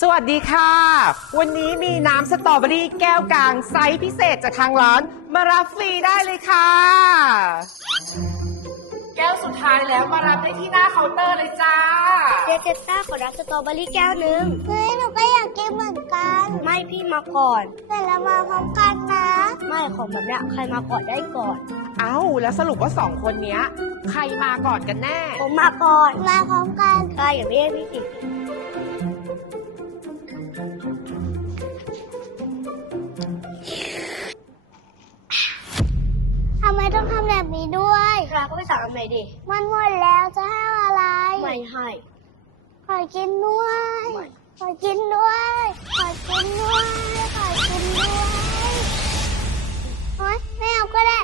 สวัสดีค่ะวันนี้มีน้ำสตรอเบอรี่แก้วกลางไซส์พิเศษจากทางร้านมารับฟรีได้เลยค่ะแก้วสุดท้ายแล้วมารับได้ที่หน้าเคาน์เตอร์เลยจ้าเจเต้าขอรับสตรอเบอรี่แก้วหนึ่งเฮ้ยหนูก็อยากกินเหมือนกันไม่พี่มาก่อนแต่เรามาพร้อมกันนะไม่ของแบบเนี้ยใครมาก่อนได้ก่อนเอ้าแล้วสรุปว่า2 คนเนี้ยใครมาก่อนกันแน่ผมมาก่อนมาพร้อมกันใครอย่าเรียกพี่สิทำไมต้องทำแบบนี้ด้วยเราก็ไปสั่งอันไหนดิมันหมดแล้วจะให้อะไรไม่ให้ขอกินด้วยขอกินด้วยขอกินด้วยขอกินด้วยโอ๊ยไม่เอาก็ได้